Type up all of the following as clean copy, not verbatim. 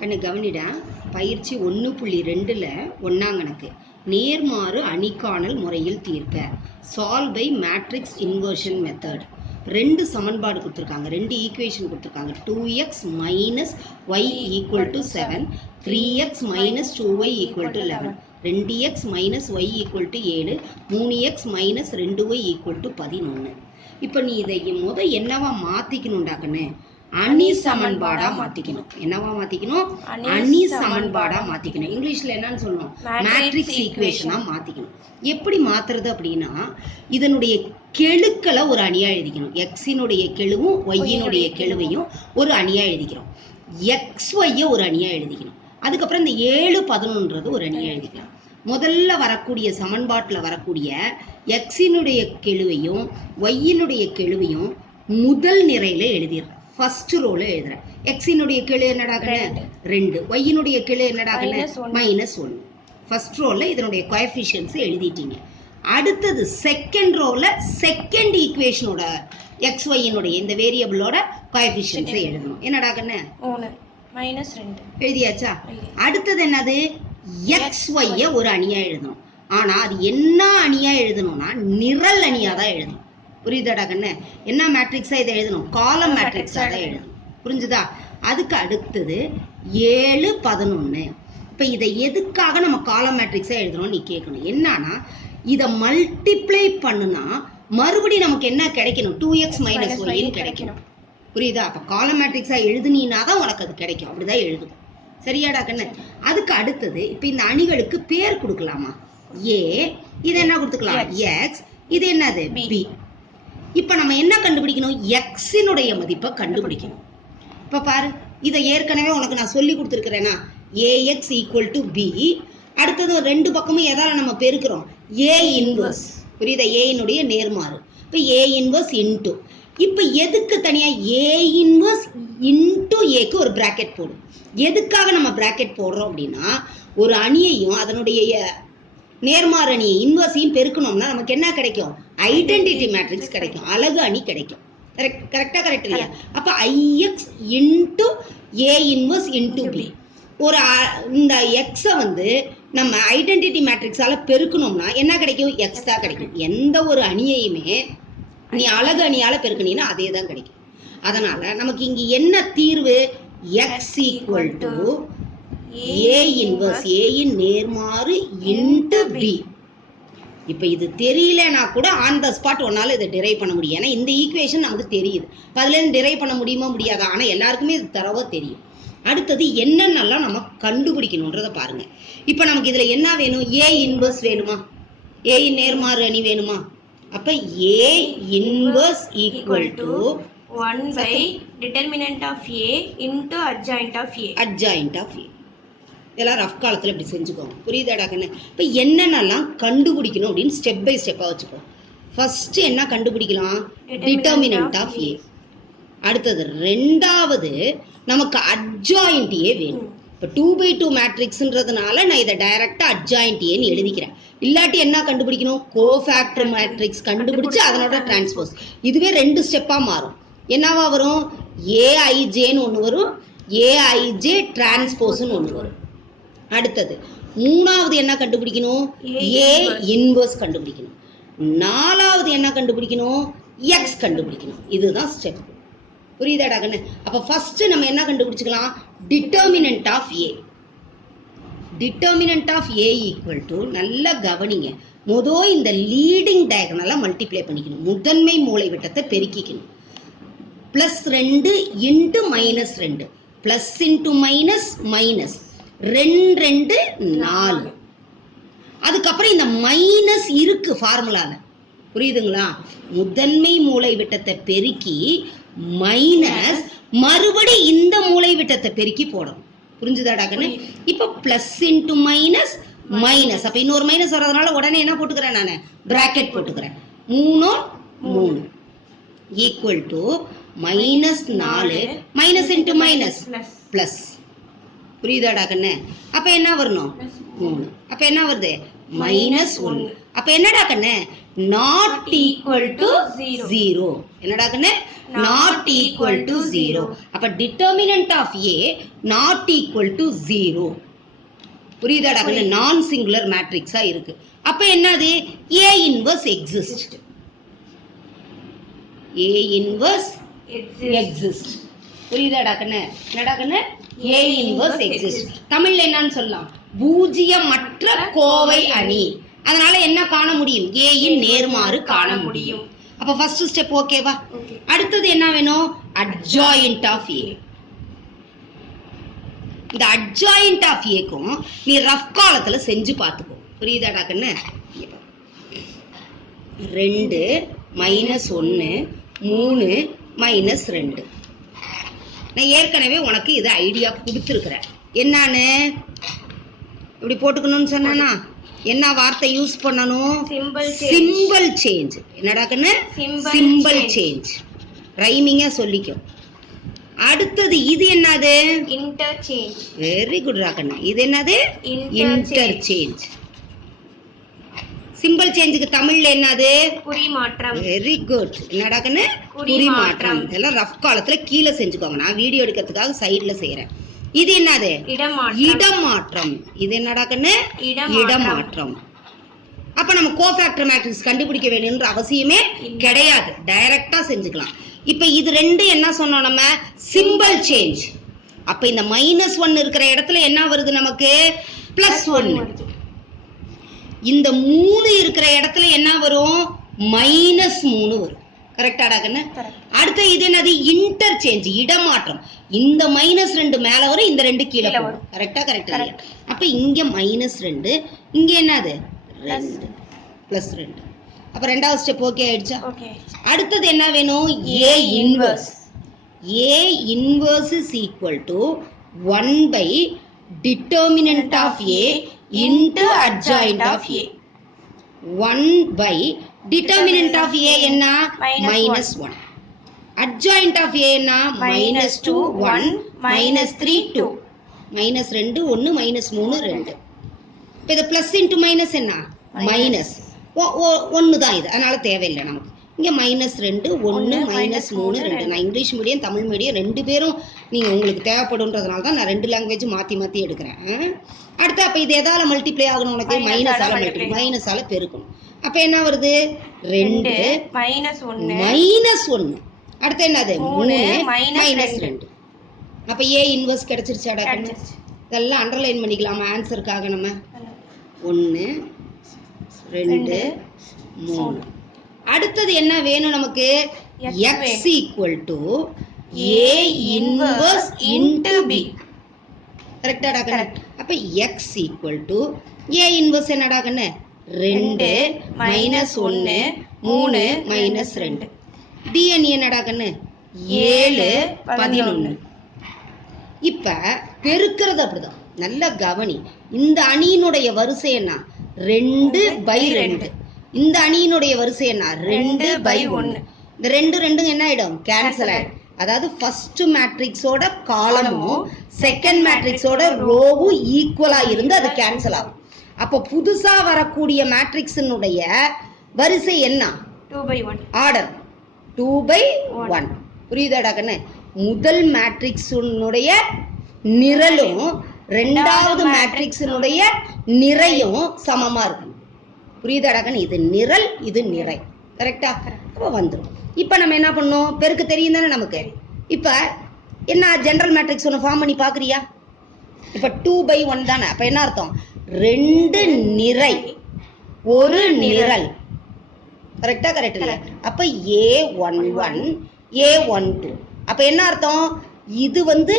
கண்ணு கவனிடா. பயிற்சி 1.2ல் ஒன்னாங்கணக்கு நேர்மாறு அணிக்காணல் முறையில் தீர்க்க. Solve by matrix inversion method. ரெண்டு சமன்பாடு கொடுத்துருக்காங்க, ரெண்டு ஈக்குவேஷன் கொடுத்துருக்காங்க. 2x minus y equal to 7, 3x minus 2y equal to 11, 2x minus y equal to 7, 3x minus 2y equal to 11. இப்போ நீ இதை என்னவா மாற்றிக்கணுண்டாக்கன்னு அணி சமன்பாடா மாத்திக்கணும். என்னவா மாத்திக்கணும்? அணி சமன்பாடா மாத்திக்கணும். இங்கிலீஷ்ல என்னன்னு சொல்லணும்? மேட்ரிக்ஸ் ஈக்குவேஷனா மாத்திக்கணும். எப்படி மாத்துறது அப்படின்னா, இதனுடைய கெழுக்களை ஒரு அணியா எழுதிக்கணும். எக்ஸினுடைய கெழுவும் ஒய்யினுடைய கெழுவையும் ஒரு அணியா எழுதிக்கிறோம். எக்ஸ் ஒய்ய ஒரு அணியா எழுதிக்கணும். அதுக்கப்புறம் இந்த 7, 11 ஒரு அணியா எழுதிக்கலாம். முதல்ல வரக்கூடிய சமன்பாட்டில் வரக்கூடிய எக்ஸினுடைய கெழுவையும் ஒய்யினுடைய கெழுவையும் முதல் நிரையில எழுதிடுறேன். ஃபர்ஸ்ட் ரோல எழுதுறேன். எக்ஸினுடைய கெழு என்னடாகன 2, ஒய்யினுடைய கெழு என்னடாகன -1. ஃபர்ஸ்ட் ரோல இதனுடைய கோஎஃபிஷியன்ட்ஸ் எழுதிட்டீங்க. அடுத்தது செகண்ட் ரோல செகண்ட் ஈக்குவேஷனோட எக்ஸ் ஒய்யினுடைய இந்த வேரியபிளோட கோஎஃபிஷியன்ட்ஸ் எழுதணும். என்னடாகன -2 எழுதியாச்சா? அடுத்தது என்னது? எக்ஸ் ஒய்ய ஒரு அணியா எழுதணும். ஆனா அது என்ன அணியா எழுதணும்னா நிரல் அணியா தான் எழுதணும். புரியுதாடா கண்ணு? என்ன மேட்ரிக்ஸா இதை எழுதணும்? காலம் மேட்ரிக்ஸா தான் எழுதணும். புரிஞ்சுதா? அதுக்கு அடுத்தது 7, 11. இப்ப இதை எதுக்காக நம்ம காலம் மேட்ரிக்ஸா எழுதணும் நீ கேட்கணும். என்னன்னா இதை மல்டிப்ளை பண்ணுனா மறுபடியும் நமக்கு என்ன கிடைக்கணும்? 2x மைனஸ் ஒய்ன்னு கிடைக்கணும். புரியுதா? அப்ப காலம் மேட்ரிக்ஸா எழுதுனீனா தான் உனக்கு அது கிடைக்கும். அப்படிதான் எழுதும். சரியாடா கண்ணு? அதுக்கு அடுத்தது இப்ப இந்த அணிகளுக்கு பேர் கொடுக்கலாமா? ஏ, இது என்ன கொடுத்துக்கலாம்? எக்ஸ், இது என்னது? பி. இப்ப நம்ம என்ன கண்டுபிடிக்கணும்? எக்ஸினுடைய மதிப்பை கண்டுபிடிக்கணும். இப்ப பாரு, இதை ஏற்கனவே உனக்கு நான் சொல்லி கொடுத்துருக்கிறேன்னா, ஏஎக்ஸ் ஈக்குவல் டு பி. அடுத்தது ரெண்டு பக்கமும் எதால நம்ம பெருக்கிறோம்? A inverse. புரியுதா? ஏனுடைய நேர்மாறு. இப்ப ஏ இன்வர்ஸ் இன்டு. இப்ப எதுக்கு தனியா ஏ இன்வர்ஸ் இன்டு ஏக்கு ஒரு பிராக்கெட் போடும். எதுக்காக நம்ம பிராக்கெட் போடுறோம் அப்படின்னா, ஒரு அணியையும் அதனுடைய நேர்மாறு அணியை இன்வர்ஸையும் பெருக்கணும்னா நமக்கு என்ன கிடைக்கும்? ஐடென்டிட்டி மேட்ரிக்ஸ் கிடைக்கும், அலகு அணி கிடைக்கும். கரெக்டா? கரெக்ட் இல்லையா? அப்ப IX into A inverse into B. ஒரு இந்த எக்ஸை நம்ம ஐடென்டிட்டி மேட்ரிக்ஸால பெருக்கணும்னா என்ன கிடைக்கும்? எக்ஸ் தான் கிடைக்கும். எந்த ஒரு அணியையுமே நீ அலகு அணியால பெருக்கினீன்னா அதே தான் கிடைக்கும். அதனால நமக்கு இங்க என்ன தீர்வு? X equal to A inverse, ஏயின் நேர்மாறு இன்டு பி. இப்ப இது தெரியலனா கூட ஆன் த ஸ்பாட் ஒன்னால இதை டிரைவ் பண்ண முடியும். ஏன்னா இந்த ஈக்குவேஷன் நமக்கு தெரியுது. அதுல இருந்து டிரைவ் பண்ண முடியுமா? முடியாதா? ஆனா எல்லாருக்குமே இது தரவா தெரியும். அடுத்தது என்னென்னலாம் நம்ம கண்டுபிடிக்கணும்ன்றத பாருங்க. இப்ப நமக்கு இதுல என்ன வேணும்? ஏ இன்வர்ஸ் வேணுமா? ஏயின் நேர்மாறு அணி வேணுமா? அப்ப A inverse equal to 1 by determinant of A into adjoint of A. adjoint of A. இதெல்லாம் ரஃப் காலத்துல இப்படி செஞ்சுக்கோங்க. புரியுதாடா கண்ணு? இப்போ என்னென்னலாம் கண்டுபிடிக்கணும் அப்படின்னு ஸ்டெப் பை ஸ்டெப்பா வச்சுக்கோ. ஃபர்ஸ்ட் என்ன கண்டுபிடிக்கலாம்? டிட்டர்மினன்ட் ஆஃப் ஏ. அடுத்தது ரெண்டாவது நமக்கு அட்ஜாயிண்ட் ஏ வேணும். இப்போ 2x2 மேட்ரிக்ஸ்ன்றதுனால நான் இதை டைரக்டா அட்ஜாயிண்ட் ஏன்னு எழுதிக்கிறேன். இல்லாட்டி என்ன கண்டுபிடிக்கணும்? கோஃபேக்டர் மேட்ரிக்ஸ் கண்டுபிடிச்சு அதனோட டிரான்ஸ்போஸ். இதுவே ரெண்டு ஸ்டெப்பா மாறும். என்னவா வரும்? ஏஐஜேன்னு ஒன்று வரும், ஏஐஜே டிரான்ஸ்போஸ்ன்னு ஒன்று வரும். அடுத்தது மூணாவது என்ன கண்டுபிடிக்கணும்? ஏ இன்வர்ஸ் கண்டுபிடிக்கணும். நாலாவது என்ன கண்டுபிடிக்கணும்? எக்ஸ் கண்டுபிடிக்கணும். இதுதான் ஸ்டெப். புரியுதாடா கண்ணு? அப்ப ஃபர்ஸ்ட் நம்ம என்ன கண்டுபிடிச்சுக்கலாம்? Determinant of A. Determinant of A equal to, நல்லா கவனிங்க, முதல் இந்த லீடிங் டயகனலா மல்டிப்ளை பண்ணிக்கணும். முதன்மை மூலை விட்டத்தை பெருக்கிக்கணும். +2 into -2, plus into minus minus, 2 4. அதுக்கப்புறம் இந்த மைனஸ் இருக்கு ஃபார்முலால. புரியுதுங்களா? முதன்மை மூலை விட்டத்தை பெருக்கி மைனஸ் மறுபடி இந்த மூலை விட்டத்தை பெருக்கி போடணும். புரிஞ்சுதாடா கண்ணு? இப்ப பிளஸ் இன்டு மைனஸ் மைனஸ். அப்ப இன்னொரு மைனஸ் வர்றதுனால உடனே என்ன போட்டுக்கிறேன்? நான் பிராக்கெட் போட்டுக்கிறேன். 3 3 equal to -4 minus into minus plus. புரியுதாடா கண்ணு? அப்ப என்ன வரணும்? 3. அப்ப என்ன வருது? -1. அப்ப என்னடா கண்ணு? Not equal to zero. என்னடா கண்ணு? Not equal to zero. அப்ப determinant of A not equal to zero. புரியுதாடா கண்ணு? நான் சிங்குலர் மேட்ரிக்ஸா இருக்கு. அப்ப என்னது? A inverse exist. A inverse exist. புரியுதாடா கண்ணு? என்னடா கண்ணு? A inverse exist. தமிழ்ல என்னன்னு சொல்லலாம்? பூஜ்ஜியமற்ற கோவை அணி. அதனால என்ன காண முடியும்? ஏ இன் நேர்மாறு காண முடியும். அப்ப ஃபர்ஸ்ட் ஸ்டெப் ஓகேவா? அடுத்தது என்ன வேணும்? அட்ஜாயிண்ட் ஆஃப் ஏ. இந்த அட்ஜாயிண்ட் ஆஃப் ஏக்கும் நீ ரஃப் காலத்துல செஞ்சு பார்த்துக்கோ. புரியுதாடா கண்ணு? 2 மைனஸ் 1 3 மைனஸ் 2. நான் ஏற்கனவே உனக்கு இது ஐடியா கொடுத்துருக்கிறேன். என்னன்னு இப்படி போட்டுக்கணும்னு சொன்னா என்ன வார்த்தை யூஸ் பண்ணணும்? Simple change. என்னடா கண்ணு? Simple change. ரைமிங்கா சொல்லிக்கோ. அடுத்தது இது என்னது? இன்டர்சேஞ்ச். வெரி குட் ராகண்ணா. இது என்னது? இன்டர்சேஞ்ச். சிம்பிள் சேஞ்சுக்கு தமிழ்ல என்னது? குறிமாற்றம். Very good. என்னடா கண்ணு? குறிமாற்றம். இதெல்லாம் ரஃப் காலத்துல கீழே செஞ்சுக்கோங்க. நான் வீடியோ எடுக்கிறதுக்காக சைடுல செய்யறேன். இது என்னது? இடமாற்றம். இது என்னடா கண்ணு? இடமாற்றம். அப்ப நம்ம கோஃபேக்டர் மேட்ரிக்ஸ் கண்டுபிடிக்க வேண்டியன்ற அவசியமே கிடையாது. டைரக்டா செஞ்சுக்கலாம். இப்ப இது ரெண்டு என்ன சொன்னோம் நம்ம? Simple change. அப்ப இந்த -1 இருக்கிற இடத்துல என்ன வருது நமக்கு? +1. இந்த 3 இருக்கிற இடத்துல என்ன வரும்? -3 வரும். கரெக்டாடா கண்ணு? அடுத்து இது என்னது? இன்டர்சேஞ்ச். இடமாற்றம். இந்த -2 மேல வரும், இந்த 2 கீழே வரும். கரெக்டா? கரெக்டா? அப்ப இங்க -2, இங்க என்னது? 2 +2. அப்ப ரெண்டாவது ஸ்டெப் ஓகே ஆயிடுச்சா? அடுத்தது என்ன வேணும்? A inverse. A inverse is equal to 1 by determinant of A into adjoint of A. 1 by determinant of A என்ன? -1. adjoint of A என்ன? -2 1 -3 2. -2 1 -3 2. இப்போ இது பிளஸ் இன்டு மைனஸ் என்ன? மைனஸ். ஒன்று தான் இது, அதனால தேவையில்லை நமக்கு. இங்கே -2 1 -3 2. நான் இங்கிலீஷ் மீடியம் தமிழ் மீடியம் ரெண்டு பேரும் நீங்கள் உங்களுக்கு தேவைப்படுன்றதுனால தான் நான் 2 லாங்குவேஜ் மாற்றி எடுக்கிறேன். அடுத்து அப்போ இது எதால மல்டிப்ளை ஆகணும் உனக்கு? மைனஸால பெருக்கணும். அப்போ என்ன வருது? 2 -1. அடுத்து என்னது? 3 -2. அப்போ ஏ இன்வர்ஸ் கிடைச்சிருச்சாடா? இதெல்லாம் அண்டர்லைன் பண்ணிக்கலாமா ஆன்சருக்காக? நம்ம 1 2 3. அடுத்தது என்ன வேணும் நமக்கு? x equal to a inverse into b. கரெக்டாடா கண்ணு? அப்ப x equal to a inverse என்னடா கண்ணு? 2 -1 3 -2. dn என்னடா கண்ணு? 7 11. இப்ப பெருக்கிறது அப்படிதான். நல்ல கவனி. இந்த அணியினுடைய வரிசை என்ன? 2/2. இந்த அணியினுடைய வரிசை என்ன? 2/1. இந்த 2 என்ன ஆயிடும்? கேன்சல் ஆயிடும். அதாவது ஃபர்ஸ்ட் மேட்ரிக்ஸோட காலமும் செகண்ட் மேட்ரிக்ஸோட ரோவும் ஈக்குவலா இருந்து அது கேன்சல் ஆகும். அப்போ புதுசா வரக்கூடிய மேட்ரிக்ஸினுடைய வரிசை என்ன? 2/1. ஆர்டர் 2/1. புரியுதாடா கண்ணு? முதல் மேட்ரிக்ஸினுடைய நிரலும் ரெண்டாவது மேட்ரிக்ஸினுடைய நிறையும் சமமா இருக்கும். புரியுதாடா கண்ணு? இது நிரல், இது நிறை. கரெக்டா? அப்போ வந்துடும். இப்போ நம்ம என்ன பண்ணோம்? பெருக்கு தெரியும் தானே நமக்கு? இப்போ என்ன ஜெனரல் மேட்ரிக்ஸ் ஒன்று ஃபார்ம் பண்ணி பார்க்குறியா? இப்போ 2/1 தானே. அப்போ என்ன அர்த்தம்? 2 நிறை 1 நிரல். கரெக்டா? கரெக்ட் இல்லை? அப்போ A11 A12. அப்போ என்ன அர்த்தம்? இது வந்து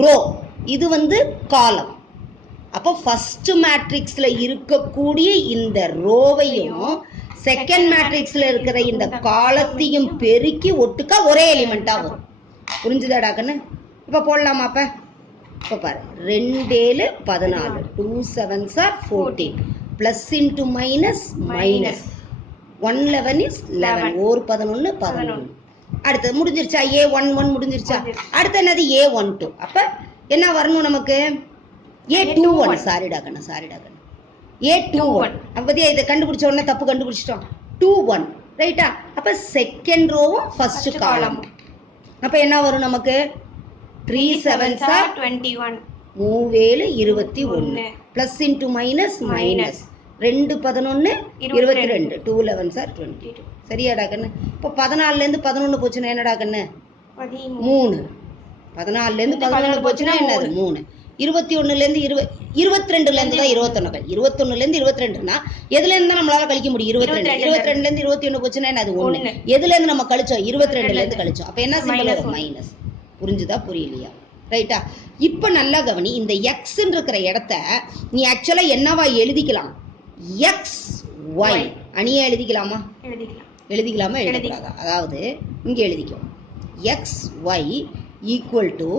ரோ, இது வந்து காலம். அப்போ ஃபர்ஸ்ட் மேட்ரிக்ஸ்ல இருக்கக்கூடிய இந்த ரோவையும் செகண்ட் மேட்ரிக்ஸ்ல இருக்கிற இந்த காலத்தையும் பெருக்கி ஒட்டுக்கா ஒரே எலிமெண்டா வரும். புரிஞ்சுதாடா கண்ணு? இப்ப போடலாமா? இப்ப பாரு, 2 14 2 7s are 14 plus into minus minus 1 11 is 11 ஓர் 11 11. அடுத்து முடிஞ்சிருச்சா? A11 முடிஞ்சிருச்சா? அடுத்து என்னது? A12. அப்ப என்ன வரணும் நமக்கு? A21. சாரிடா கண்ணு, A21. அப்ப இதை கண்டுபிடிச்ச உடனே தப்பு கண்டுபிடிச்சிட்டோம். 2 1 ரைட்டா? அப்ப செகண்ட் ரோவும் ஃபர்ஸ்ட் காலம். அப்ப என்ன வரும் நமக்கு? 3 7s are 21. 3 7 21 plus into minus minus 2 11 22 2 11s are 22. சரியாடா கண்ணு? இப்போ 14ல இருந்து 11 போச்சுன்னா என்னடா கண்ணு? 3. 14ல இருந்து 11 போச்சுன்னா என்னது? 3. 21ல இருந்து 22ல இருந்து தான் 21. 21ல இருந்து 22னா எதுல இருந்து தான் நம்மளால கழிக்க முடியும்? 22. 22ல இருந்து 21 போச்சுன்னா என்னது? 1. எதுல இருந்து நம்ம கழிச்சோம்? 22ல இருந்து கழிச்சோம். அப்ப என்ன சிம்பிள் வரும்? மைனஸ். புரிஞ்சுதா புரியலையா? ரைட்டா? இப்ப நல்லா கவனி. இந்த எக்ஸ் இருக்கிற இடத்த நீ ஆக்சுவலா என்னவா எழுதிக்கலாம்? எக்ஸ் ஒய் அணியா எழுதிக்கலாமா? எழுதிக்கலாமா? எழுதிக்கலாமா? அதாவது இங்க எழுதிக்கோ. X Y equal to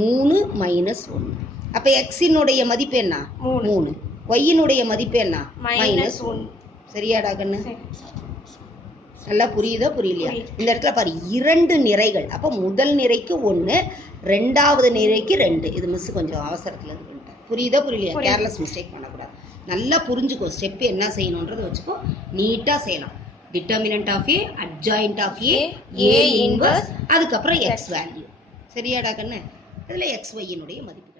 3 minus 1. அப்ப எக்ஸினுடைய மதிப்பு என்ன? 3. ஒய்யினுடைய மதிப்பு என்ன? மைனஸ் 1. சரியாடா கண்ணு? நல்லா புரியுதா புரியலையா? இந்த இடத்துல பாரு 2 நிறைகள். அப்ப முதல் நிறைக்கு 1, ரெண்டாவது நிறைக்கு 2. இது மிஸ் கொஞ்சம் அவசரத்துல இருந்து பண்ணிட்டேன். புரியுதா புரியலையா? கேர்லெஸ் மிஸ்டேக் பண்ணக்கூடாது. நல்லா புரிஞ்சுக்கோ. ஸ்டெப் என்ன செய்யணும்ன்றதை வச்சுக்கோ. நீட்டா செய்யலாம். Determinant of A, adjoint of A, A inverse, அதுக்கப்புறம் எக்ஸ் வேல்யூ. சரியாடா கண்ணு? இதுல எக்ஸ் ஒய்யினுடைய மதிப்பு